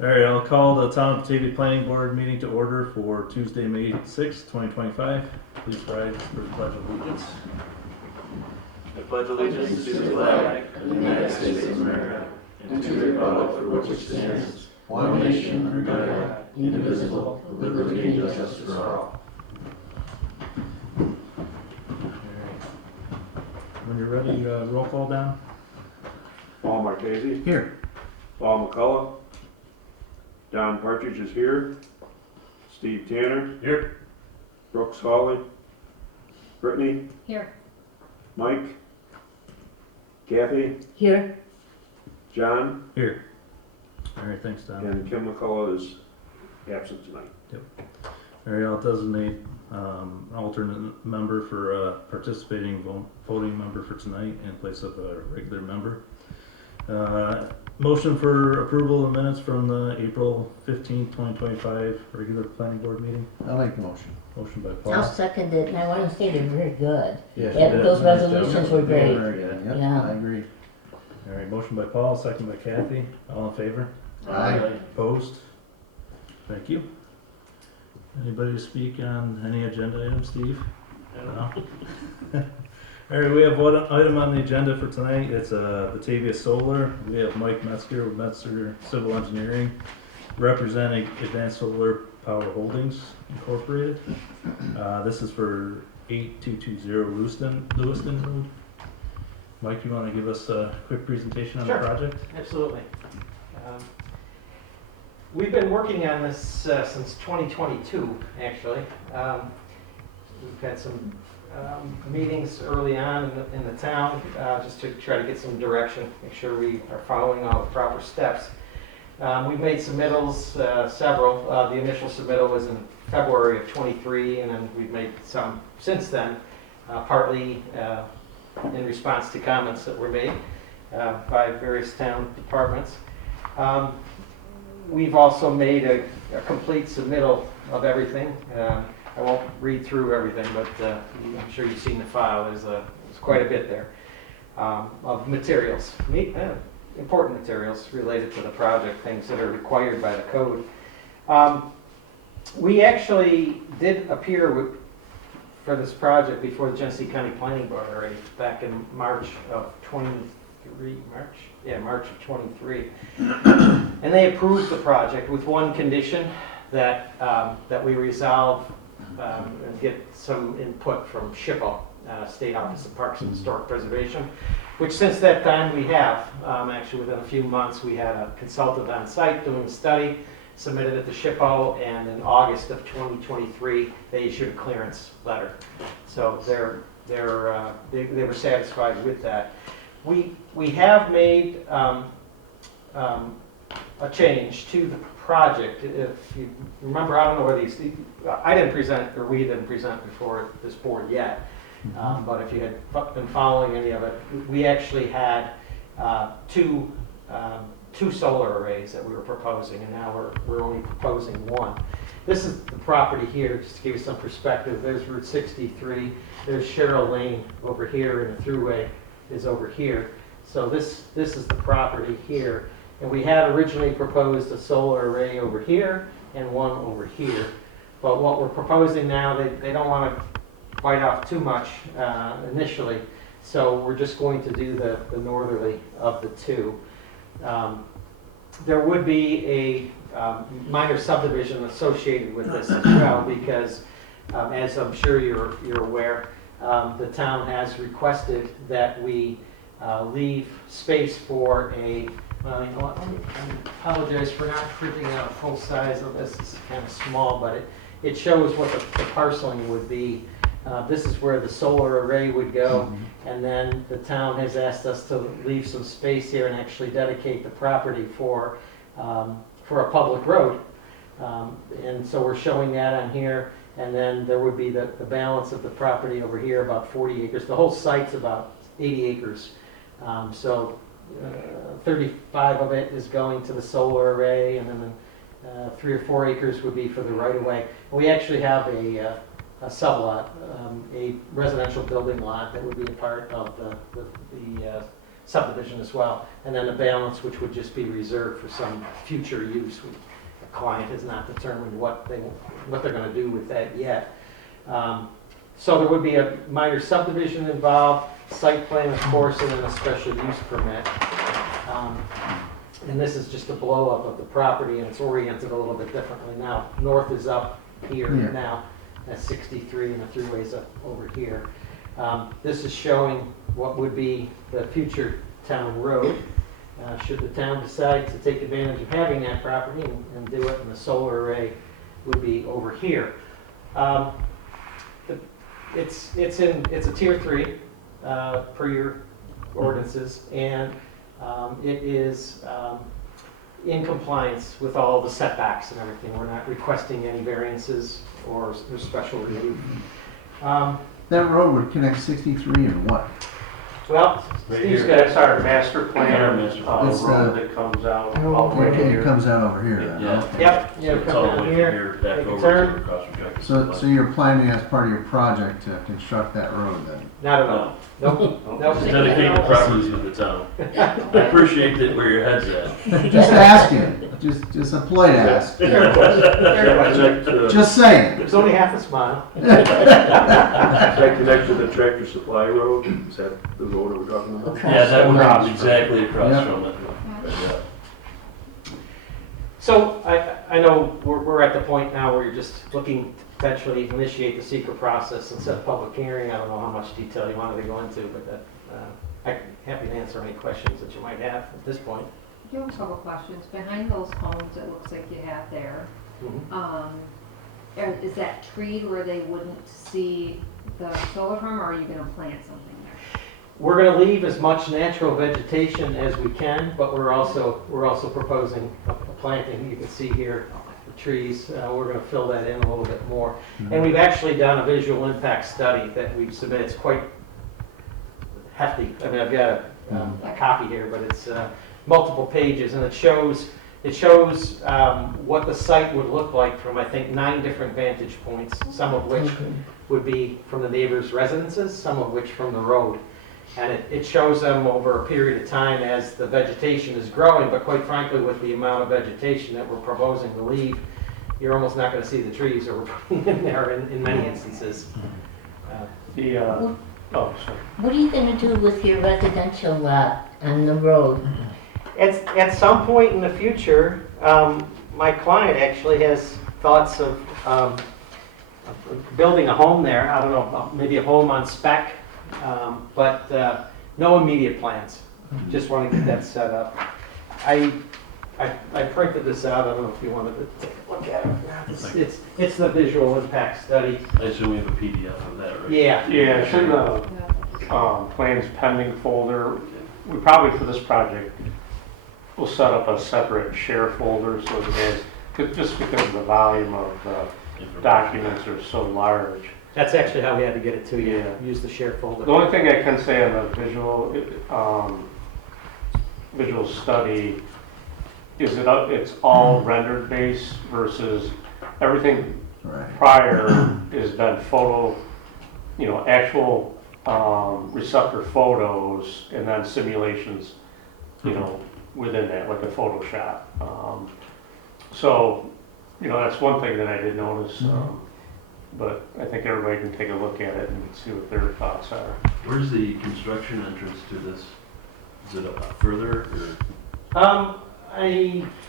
All right, I'll call the Town of Batavia Planning Board meeting to order for Tuesday, May 6th, 2025. Please rise for the Pledge of Allegiance. I pledge allegiance to the flag of the United States of America and to the republic for which it stands, one nation under God, indivisible, with liberty and justice for all. When you're ready, roll call down. Paul Marchese. Here. Paul McCullough. Don Partridge is here. Steve Tanner. Here. Brooks Hawley. Brittany. Here. Mike. Kathy. Here. John. Here. All right, thanks, Don. And Kim McCullough is absent tonight. All right, I'll designate alternate member for participating voting member for tonight in place of a regular member. Motion for approval of minutes from the April 15th, 2025 regular planning board meeting. I'll make the motion. Motion by I'll Paul. second it, and I want to say they're very good. Yes, Yeah, you did. those Nice job. resolutions were great. Very good. Yep, Yeah. I agree. All right, motion by Paul, second by Kathy. All in favor? Aye. Opposed? Thank you. Anybody to speak on any agenda items, Steve? No? All right, we have one item on the agenda for tonight. It's Batavia Solar. We have Mike Metzger with Metzger Civil Engineering representing Advanced Solar Power Holdings Incorporated. This is for 8220 Lewiston Rd. Mike, you want to give us a quick presentation on the project? Absolutely. We've been working on this since 2022, actually. We've had some meetings early on in the town just to try to get some direction, make sure we are following all the proper steps. We've made submittals, several. The initial submittal was in February of 23, and then we've made some since then, partly in response to comments that were made by various town departments. We've also made a complete submittal of everything. I won't read through everything, but I'm sure you've seen the file. There's quite a bit there of materials, important materials related to the project, things that are required by the code. We actually did appear for this project before the Genesee County Planning Board already back in March of 23. March of 23. And they approved the project with one condition that we resolve and get some input from SHPO, State Office of Parks and Historic Preservation, which since that time we have. Actually, within a few months, we had a consultant on site doing a study, submitted it to SHPO, and in August of 2023, they issued a clearance letter. So they were satisfied with that. We have made a change to the project. If you remember, I don't know whether I didn't present, or we didn't present before this board yet, but if you had been following any of it, we actually had two solar arrays that we were proposing, and now we're only proposing one. This is the property here, just to give you some perspective. There's Route 63, there's Sherrill Lane over here, and the thruway is over here. So this is the property here. And we had originally proposed a solar array over here and one over here. But what we're proposing now, they don't want to bite off too much initially. So we're just going to do the northerly of the two. There would be a minor subdivision associated with this as well, because as I'm sure you're aware, the town has requested that we leave space for a, well, you know what, I apologize for not printing out a full size of this. It's kind of small, but it shows what the parceling would be. This is where the solar array would go, and then the town has asked us to leave some space here and actually dedicate the property for a public road. And so we're showing that on here, and then there would be the balance of the property over here, about 40 acres. The whole site's about 80 acres. So 35 of it is going to the solar array, and then 3 or 4 acres would be for the right-of-way. We actually have a sublot, a residential building lot that would be a part of the subdivision as well. And then the balance, which would just be reserved for some future use. The client has not determined what they're gonna do with that yet. So there would be a minor subdivision involved, site plan, of course, and then a special use permit. And this is just a blow up of the property, and it's oriented a little bit differently now. North is up here now, at 63, and the thruway's up over here. This is showing what would be the future town road, should the town decide to take advantage of having that property and do it, and the solar array would be over here. It's a tier 3 per your ordinances, and it is in compliance with all the setbacks and everything. We're not requesting any variances or special relief. That road would connect 63 and what? Well, Right Steve's here, got that's our master plan, Our master plan. It's, road that comes out all the way Okay, it here. comes out over here then. Yeah. Okay. Yep, yeah, So it's come all the down way from here. here back take a over turn. to across from Jackson. So you're planning as part of your project to construct that road then? Not at all. Nope, nope. Just dedicate the property to the town. I appreciate that where your head's at. Just asking, just a polite ask. Fair question. Just saying. It's only half a smile. Does that connect to the Tractor Supply Road? Is that the road we're talking about? Yeah, that would Across be exactly across Yeah. from it. Yeah. So I know we're at the point now where you're just looking to potentially initiate the SEQRA process and set a public hearing. I don't know how much detail you wanted to go into, but that, I'm happy to answer any questions that you might have at this point. I do have a couple questions. Behind those homes, it looks like you have there, is that treed where they wouldn't see the solar farm, or are you gonna plant something there? We're going to leave as much natural vegetation as we can, but we're also proposing a planting. You can see here the trees. We're going to fill that in a little bit more. And we've actually done a visual impact study that we've submitted. It's quite hefty. I mean, I've got a copy here, but it's multiple pages, and it shows what the site would look like from, I think, 9 different vantage points, some of which would be from the neighbors' residences, some of which from the road. And it shows them over a period of time as the vegetation is growing, but quite frankly, with the amount of vegetation that we're proposing to leave, you're almost not going to see the trees that we're putting in there in many instances. Oh, sorry. What are you gonna do with your residential lot on the road? At some point in the future, my client actually has thoughts of building a home there. I don't know, maybe a home on spec, but no immediate plans. Just want to get that set up. I printed this out. I don't know if you wanted to take a look at it. It's the visual impact study. I assume we have a PDF of that, right? Yeah. Yeah, it's in the plans pending folder. We probably, for this project, we'll set up a separate share folder so that just because of the volume of documents are so large. That's actually how we had to get it to you. Use the share folder. The only thing I can say on the visual study is it's all rendered based versus everything Right. prior has been photo, actual receptor photos and then simulations, within that, like a Photoshop. So, that's one thing that I did notice. But I think everybody can take a look at it and see what their thoughts are. Where's the construction entrance to this? Is it up further or?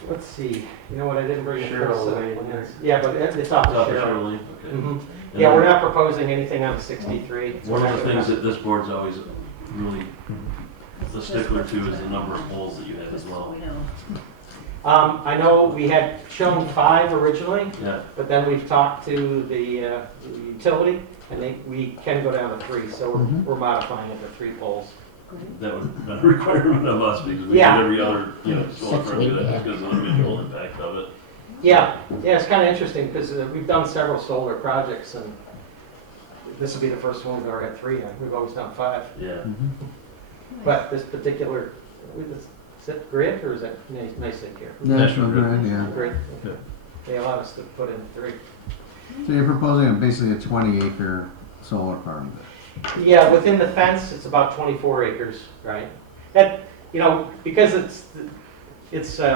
Let's see. You know what? I didn't bring the full Cheryl set of Lane plans. Yeah, but it's off the Top of Cheryl. Shirley? Okay. Mhm. And Yeah, we're then not proposing anything on 63. One of the things that this board's always really the stickler to is the number of poles that you have as well. I know we had shown 5 originally, Yeah, but then we've talked to the utility, and we can go down to 3, so we're modifying it to 3 poles. that would be a requirement of us because we Yeah. did every other, solar That's farm do what we that because of the visual impact of it. Yeah, it's kind of interesting because we've done several solar projects, and this will be the first one we've ever had 3 on. We've always done 5. Yeah. But this particular, is it grid or is it nice in here? National Grid, yeah. Grid. Yeah. They allowed us to put in 3. So you're proposing basically a 20-acre solar farm. Yeah, within the fence, it's about 24 acres, right? That, because it's the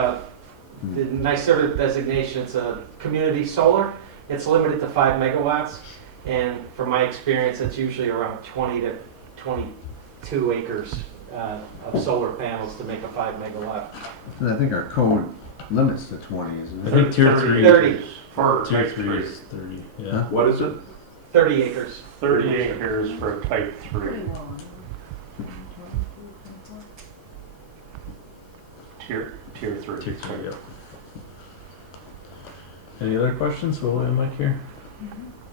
NYSERDA designation, it's a community solar, it's limited to 5 megawatts. And from my experience, it's usually around 20 to 22 acres of solar panels to make a 5 megawatt. And I think our code limits to 20, isn't I it? think tier 3. 30. For Tier type 3 3. is 30, yeah. Huh? What is it? 30 acres. 30 acres for type 3. Pretty well. Tier 3. Tier 3, yep. Any other questions while we have Mike here?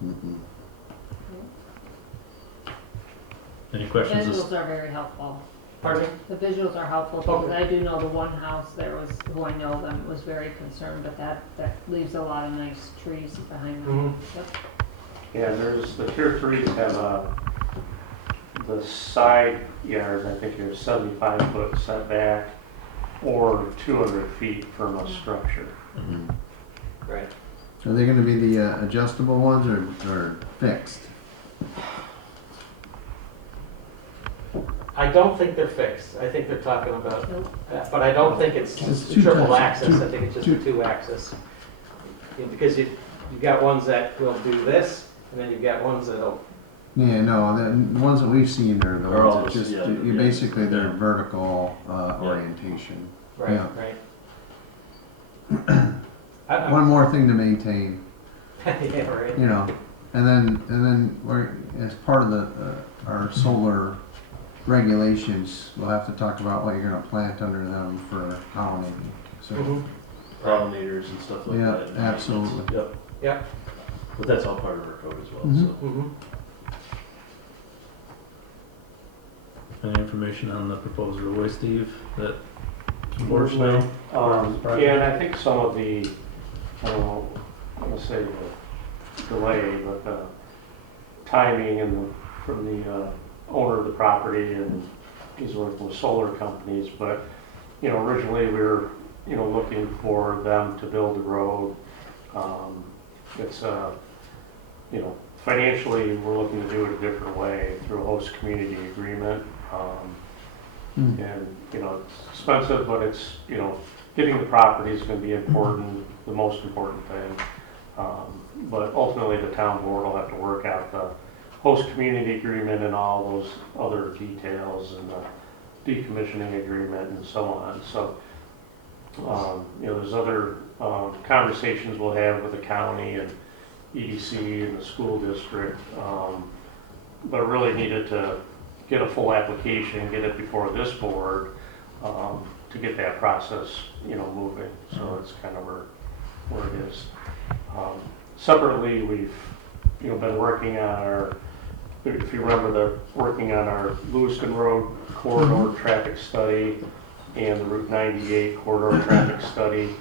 Mm-mm. Any questions? Visuals are very helpful. Pardon me? The visuals are helpful Okay. because I do know the one house there was, who I know them, was very concerned, but that leaves a lot of nice trees behind them. Mhm. Yep. Yeah, there's the tier 3s have the side yards, I think you're 75-foot setback or 200 feet from a structure. Mhm. Right. Are they gonna be the adjustable ones or fixed? I don't think they're fixed. I think they're talking about, Nope. but I don't think it's It's two triple types, axis. two- I think it's just two- a 2-axis. Because you've got ones that will do this, and then you've got ones that'll, Yeah, no, the ones that we've seen are the Are all ones that just- just, yeah, you yeah. basically, they're Yeah. vertical orientation. right, Yeah. right. One more thing to maintain, Yeah, right. you know, and then we're, as part of our solar regulations, we'll have to talk about what you're gonna plant under them for pollinating, so. Mhm. pollinators and stuff like Yeah, that. and absolutely. maintenance. Yep. Yep. But that's all part of our code as well, Mhm. so. Mhm. Any information on the proposed roadway, Steve, that board know? Yeah, and I think some of the, I don't know, I'm gonna say the delay, but the timing and from the owner of the property, and he's working with solar companies, but, originally we were, looking for them to build the road. It's, financially, we're looking to do it a different way through a host community agreement. Hmm. And, it's expensive, but it's, getting the property is gonna be important, the most important thing. But ultimately, the town board will have to work out the host community agreement and all those other details and the decommissioning agreement and so on. So, there's other conversations we'll have with the county and EDC and the school district. But really needed to get a full application, get it before this board, to get that process, moving. So it's kind of where it is. Separately, we've, been working on if you remember, working on our Lewiston Rd corridor traffic study and the Route 98 corridor traffic study.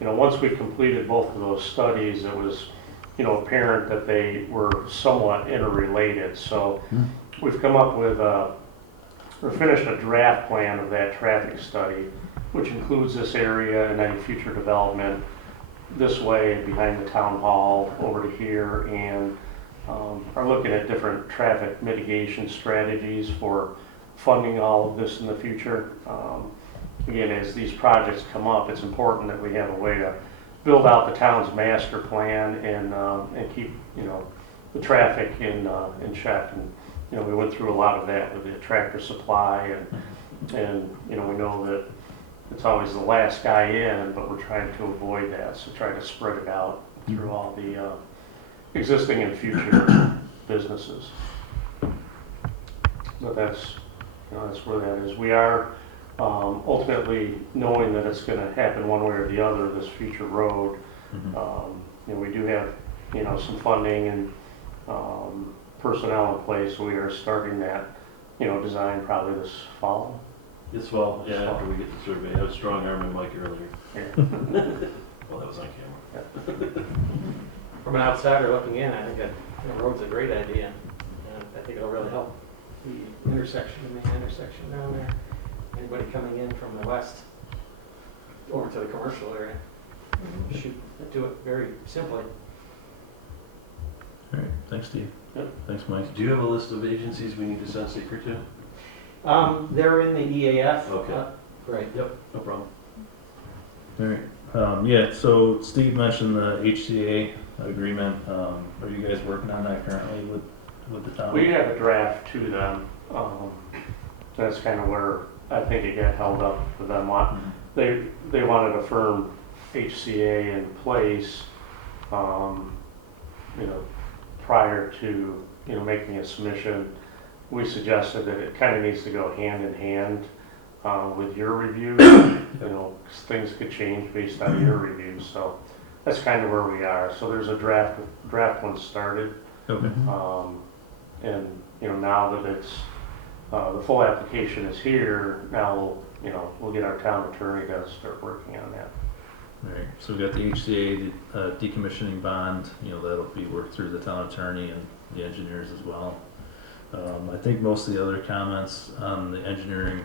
Once we completed both of those studies, it was, apparent that they were somewhat interrelated. So we've come up with or finished a draft plan of that traffic study, which includes this area and any future development this way behind the town hall over to here, and are looking at different traffic mitigation strategies for funding all of this in the future. Again, as these projects come up, it's important that we have a way to build out the town's master plan and keep the traffic in check. And we went through a lot of that with the tractor supply, and we know that it's always the last guy in, but we're trying to avoid that. So try to spread it out through all the existing and future businesses. But that's where that is. We are ultimately knowing that it's going to happen one way or the other, this future road. We do have some funding and personnel in place, so we are starting that design probably this fall. It's well, yeah, after we get the survey. I was strong arming Mike earlier. Yeah. Well, that was on camera. From an outsider looking in, I think that road's a great idea. And I think it'll really help the intersection, the main intersection down there. Anybody coming in from the west over to the commercial area should do it very simply. All right, thanks, Steve. Yep. Thanks, Mike. Do you have a list of agencies we need to send SEQRA to? They're in the EAF. Okay. Right. Yep, no problem. Alright, yeah, so Steve mentioned the HCA agreement, are you guys working on that currently with the town? We have a draft to them. That's kind of where I think it got held up with them. They wanted a firm HCA in place, prior to, making a submission. We suggested that it kind of needs to go hand in hand with your review. 'Cause things could change based on your review. So that's kind of where we are. So there's a draft one started. Okay, And, now that it's, the full application is here, now, we'll get our town attorney to start working on that. alright, so we got the HCA decommissioning bond, that'll be worked through the town attorney and the engineers as well. I think most of the other comments on the engineering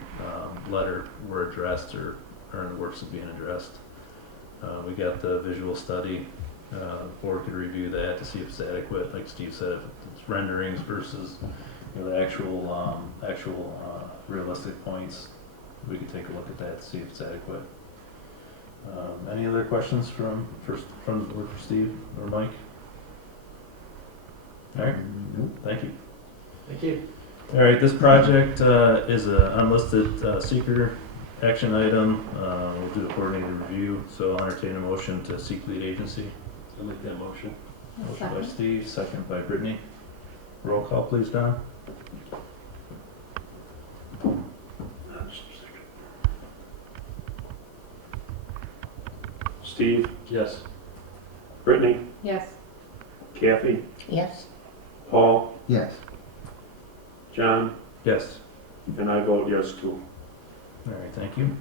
letter were addressed or are in the works of being addressed. We got the visual study, board could review that to see if it's adequate, like Steve said, if it's renderings versus the actual realistic points. We could take a look at that to see if it's adequate. Any other questions from the board for Steve or Mike? All right, thank you. Thank you. All right, this project is an unlisted SEQRA action item. We'll do the coordinated review, so I'll entertain a motion to seek lead agency. I'll make that motion. Motion by Steve, second by Brittany. Roll call, please, Don. Steve, Yes. Brittany, Yes. Kathy, Yes, Paul, Yes. John, Yes. and I vote yes too. All right, thank you.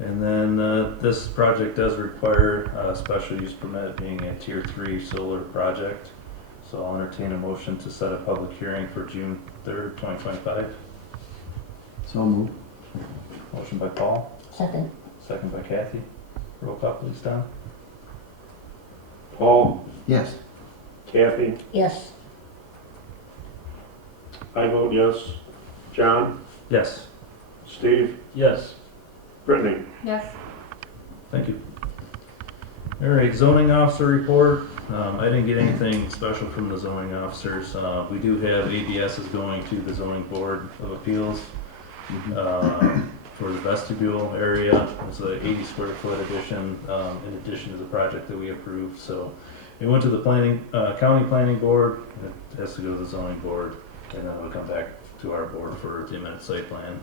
And then this project does require a special use permit, being a tier 3 solar project. So I'll entertain a motion to set a public hearing for June 3rd, 2025. So moved. Motion by Paul, second, second by Kathy. Roll call, please, Don. Paul, Yes. Kathy, yes, I vote yes. John, Yes. Steve, Yes. Brittany. Yes. Thank you. All right, zoning officer report. I didn't get anything special from the zoning officers. We do have ABSs going to the zoning board of appeals for the vestibule area. It's a 80 square foot addition in addition to the project that we approved. So it went to the county planning board. It has to go to the zoning board, and then it'll come back to our board for the amended site plan.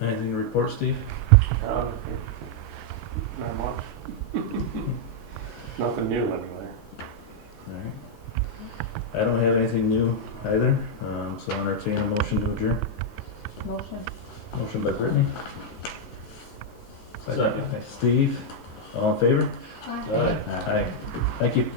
Anything to report, Steve? Not much. Nothing new anyway. Alright. I don't have anything new either, so I'll entertain a motion to adjourn. Motion. Motion by Brittany. Second. By Steve. All in favor? Aye. Aye. Aye. Thank you.